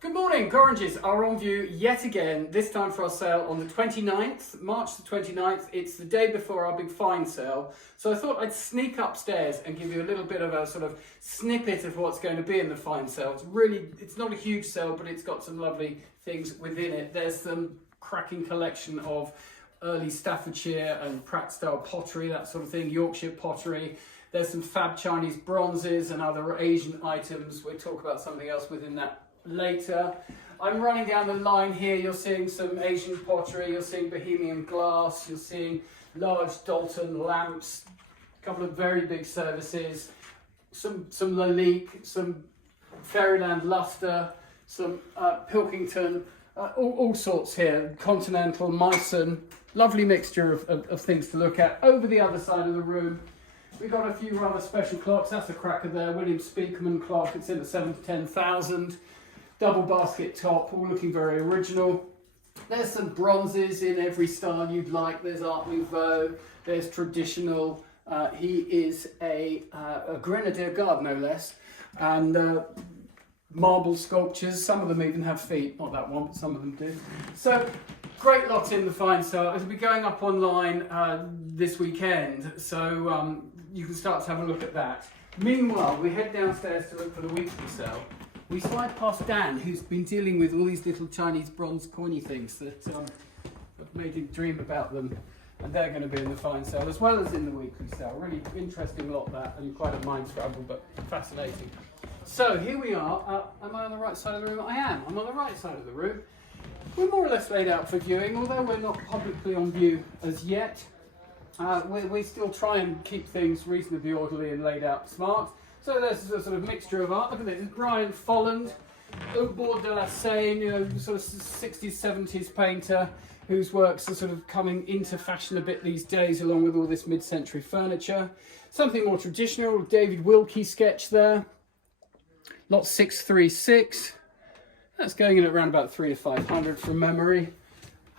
Good morning, Gorringes are on view yet again, this time for our sale on the 29th, March the 29th. It's the day before our big find sale, so I thought I'd sneak upstairs and give you a little bit of a sort of snippet of what's going to be in the find sale. It's not a huge sale, but it's got some lovely things within it. There's some cracking collection of early Staffordshire and Pratt style pottery, that sort of thing, Yorkshire pottery. There's some fab Chinese bronzes and other Asian items. We'll talk about something else within that later. I'm running down the line here. You're seeing some Asian pottery, you're seeing Bohemian glass, you're seeing large Dalton lamps, a couple of very big services, some Lalique, some Fairyland luster, some Pilkington, all sorts here, Continental, Meissen, lovely mixture of things to look at. Over the other side of the room, we've got a few rather special clocks. That's a cracker there, William Speakman clock. It's in at 7 to 10,000. Double basket top, all looking very original. There's some bronzes in every style you'd like. There's Art Nouveau, there's traditional. He is a Grenadier Guard, no less. And marble sculptures, some of them even have feet. Not that one, but some of them do. So, great lot in the find sale. It'll be going up online this weekend, so you can start to have a look at that. Meanwhile, we head downstairs to look for the weekly sale. We slide past Dan, who's been dealing with all these little Chinese bronze coiny things that have made him dream about them, and they're going to be in the find sale as well as in the weekly sale. Really interesting lot that, and quite a mind scramble, but fascinating. So here we are. Am I on the right side of the room? I am. I'm on the right side of the room. We're more or less laid out for viewing, although we're not publicly on view as yet. We still try and keep things reasonably orderly and laid out smart. So there's a sort of mixture of art. Look at this, Brian Folland, Au bord de la Seine, you know, sort of 60s, 70s painter whose works are sort of coming into fashion a bit these days along with all this mid-century furniture. Something more traditional, David Wilkie sketch there. Lot 636. That's going in at around about 3 to 500 from memory.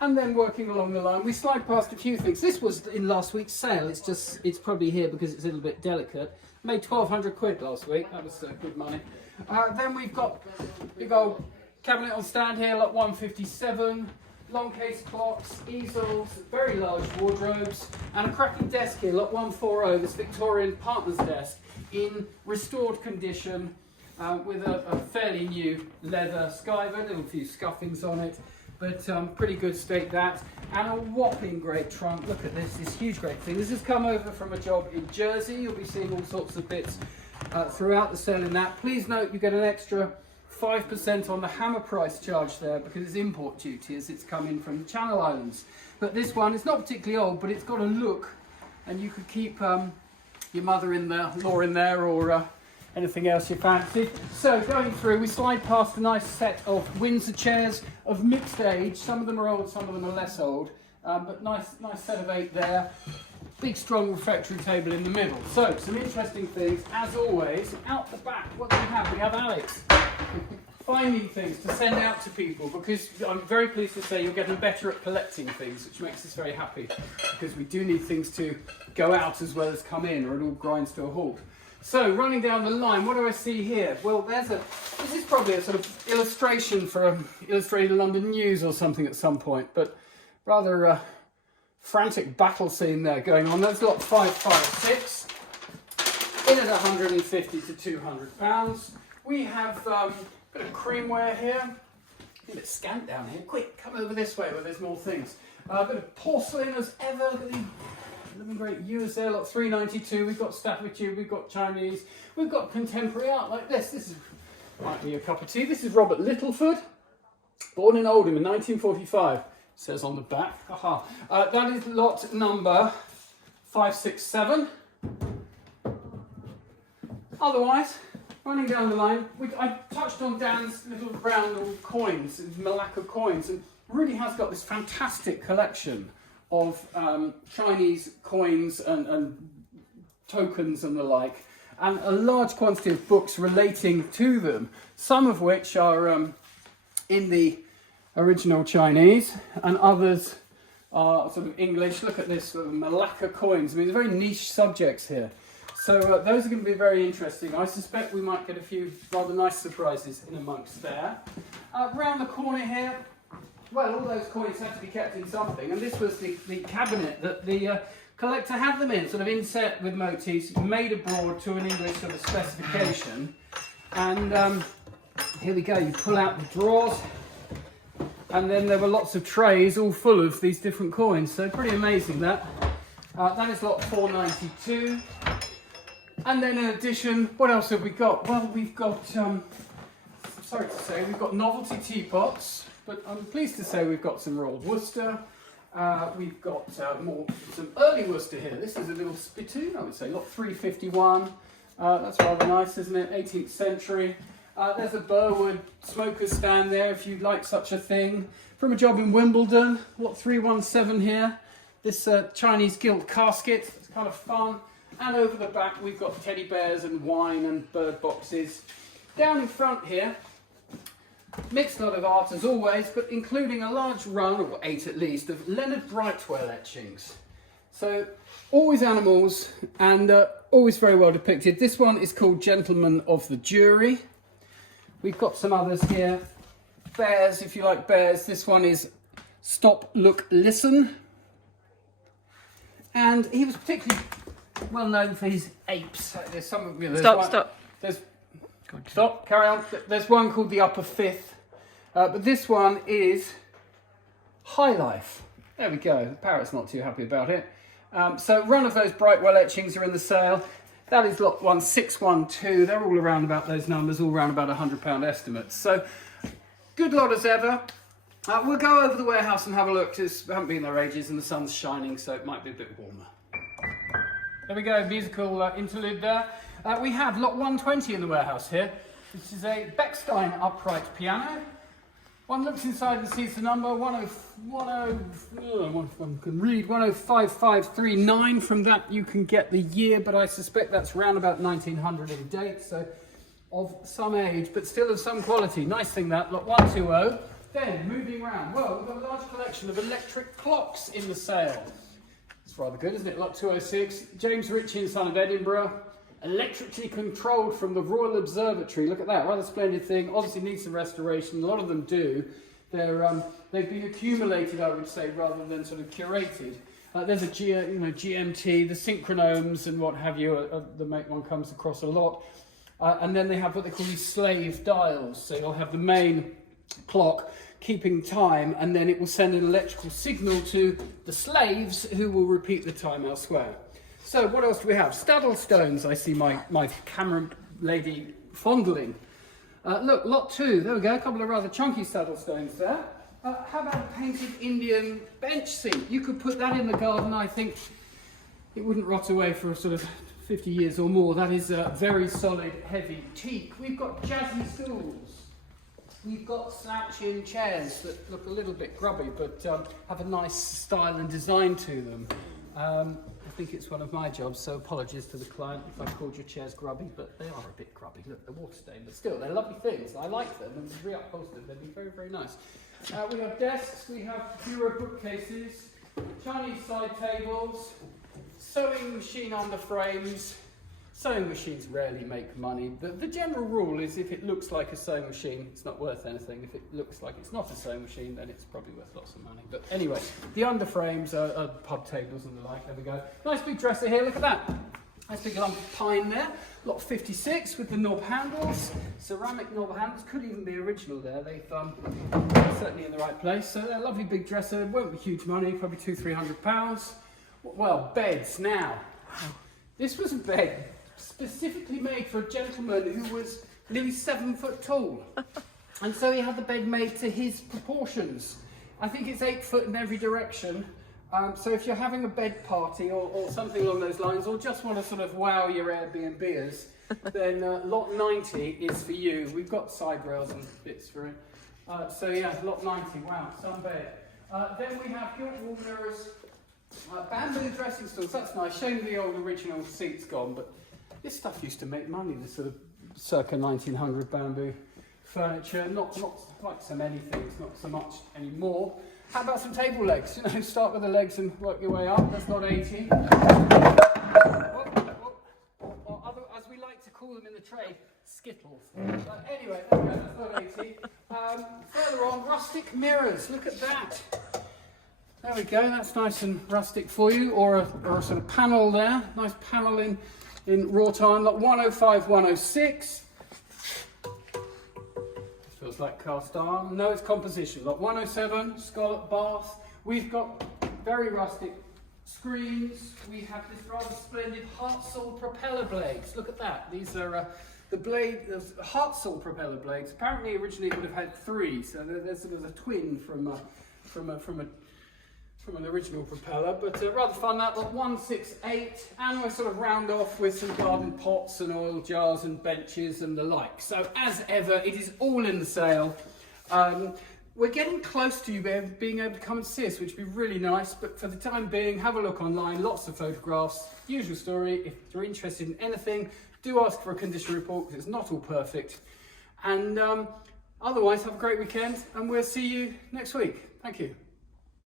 And then working along the line, we slide past a few things. This was in last week's sale. It's probably here because it's a little bit delicate. Made 1,200 quid last week. That was good money. Then we've got big old cabinet on stand here, lot 157. Long case clocks, easels, very large wardrobes, and a cracking desk here, lot 140. This Victorian partner's desk in restored condition with a fairly new leather skyver, little few scuffings on it. But pretty good state that, and a whopping great trunk. Look at this huge great thing. This has come over from a job in Jersey. You'll be seeing all sorts of bits throughout the sale in that. Please note you get an extra 5% on the hammer price charge there because it's import duty as it's come in from the Channel Islands. But this one, it's not particularly old, but it's got a look, and you could keep your mother-in-law in there or anything else you fancy. So going through, we slide past a nice set of Windsor chairs of mixed age. Some of them are old, some of them are less old, but nice set of 8 there. Big strong refectory table in the middle. So some interesting things as always. Out the back, what do we have? We have Alex finding things to send out to people, because I'm very pleased to say you're getting better at collecting things, which makes us very happy, because we do need things to go out as well as come in, or it all grinds to a halt. So, running down the line, what do I see here? Well, this is probably a sort of illustration for Illustrated London News or something at some point, but rather frantic battle scene there going on. That's lot 556, in at 150 to 200 pounds. We have a bit of creamware here, a bit scant down here. Quick, come over this way where there's more things. A bit of porcelain as ever. Look at these living great ewes there, lot 392. We've got Staffordshire, we've got Chinese, we've got contemporary art like this. This might be a cup of tea. This is Robert Littleford, born in Oldham in 1945. Says on the back. Aha. That is lot number 567. Otherwise, running down the line, I touched on Dan's little brown little coins, Malacca coins, and really has got this fantastic collection of Chinese coins and tokens and the like, and a large quantity of books relating to them, some of which are in the original Chinese and others are sort of English. Look at this sort of Malacca coins. I mean, they're very niche subjects here. So those are going to be very interesting. I suspect we might get a few rather nice surprises in amongst there. Round the corner here, well, all those coins had to be kept in something, and this was the cabinet that the collector had them in, sort of inset with motifs, made abroad to an English sort of specification. And here we go, you pull out the drawers, and then there were lots of trays all full of these different coins, so pretty amazing that. That is lot 492. And then in addition, what else have we got? Well, we've got, sorry to say, we've got novelty teapots, but I'm pleased to say we've got some Royal Worcester. We've got some early Worcester here. This is a little spittoon, I would say, lot 351. That's rather nice, isn't it? 18th century. There's a Burwood smoker's stand there, if you'd like such a thing. From a job in Wimbledon, lot 317 here. This Chinese gilt casket, it's kind of fun. And over the back, we've got teddy bears and wine and bird boxes. Down in front here, mixed lot of art as always, but including a large run, or 8 at least, of Leonard Brightwell etchings. So, always animals and always very well depicted. This one is called Gentlemen of the Jury. We've got some others here. Bears, if you like bears. This one is Stop, Look, Listen. And he was particularly well known for his apes. There's some. Stop. Stop. Carry on. There's one called the Upper Fifth, but this one is High Life. There we go. The parrot's not too happy about it. So run of those Brightwell etchings are in the sale. That is lot 1612. They're all around about those numbers, all around about £100 estimates. So good lot as ever. We'll go over the warehouse and have a look. We haven't been there ages and the sun's shining, so it might be a bit warmer. There we go, musical interlude there. We have lot 120 in the warehouse here. This is a Bechstein upright piano. One looks inside and sees the number 105,539. From that you can get the year, but I suspect that's round about 1900 in date, so of some age, but still of some quality. Nice thing that, lot 120. Then, moving around, well, we've got a large collection of electric clocks in the sale. It's rather good, isn't it? Lot 206, James Ritchie and Son of Edinburgh, electrically controlled from the Royal Observatory. Look at that, rather splendid thing. Obviously needs some restoration, a lot of them do. They've been accumulated, I would say, rather than sort of curated. There's a GMT, the synchronomes and what have you, the make one comes across a lot. And then they have what they call these slave dials. So you'll have the main clock keeping time, and then it will send an electrical signal to the slaves who will repeat the time elsewhere. So what else do we have? Staddle stones, I see my camera lady fondling. Look, lot 2, there we go, a couple of rather chunky saddle stones there. How about a painted Indian bench seat? You could put that in the garden, I think it wouldn't rot away for sort of 50 years or more. That is a very solid, heavy teak. We've got jazzy stools. We've got slouching chairs that look a little bit grubby, but have a nice style and design to them. I think it's one of my jobs, so apologies to the client if I called your chairs grubby, but they are a bit grubby. Look, they're water stained, but still, they're lovely things. I like them, and reupholstered, they'd be very, very nice. We have desks, we have bureau bookcases, Chinese side tables, sewing machine under frames. Sewing machines rarely make money. The general rule is if it looks like a sewing machine, it's not worth anything. If it looks like it's not a sewing machine, then it's probably worth lots of money. But anyway, the underframes are pub tables and the like. There we go. Nice big dresser here, look at that. Nice big lump of pine there. Lot 56 with the knob handles. Ceramic knob handles, could even be original there. They've certainly in the right place. So a lovely big dresser, won't be huge money, probably £200-300. Well, beds now. This was a bed specifically made for a gentleman who was nearly 7 foot tall. And so he had the bed made to his proportions. I think it's 8 foot in every direction. So if you're having a bed party or something along those lines, or just want to sort of wow your Airbnbers, then lot 90 is for you. We've got side rails and bits for it. So yeah, lot 90, wow, some bed. Then we have gilt wall mirrors, bamboo dressing stools, that's nice. Shame the old original seat's gone, but this stuff used to make money, this sort of circa 1900 bamboo furniture. Not like so many things, not so much anymore. How about some table legs? You know, start with the legs and work your way up. That's not 80. Or other, as we like to call them in the trade, skittles. Anyway, there we go, that's not 80. Further on, rustic mirrors. Look at that. There we go. That's nice and rustic for you, or a sort of panel there. Nice panel in wrought iron. Lot 105, 106. Feels like cast iron. No, it's composition. Lot 107, scallop bath. We've got very rustic screens. We have this rather splendid Hartzell propeller blades. Look at that. These are the Hartzell propeller blades. Apparently, originally it would have had 3, so there's sort of a twin from an original propeller, but rather fun. That lot 168, and we'll sort of round off with some garden pots and oil jars and benches and the like. So as ever, it is all in the sale. We're getting close to you being able to come and see us, which would be really nice, but for the time being, have a look online, lots of photographs, usual story. If you're interested in anything, do ask for a condition report, because it's not all perfect. And otherwise, have a great weekend, and we'll see you next week. Thank you.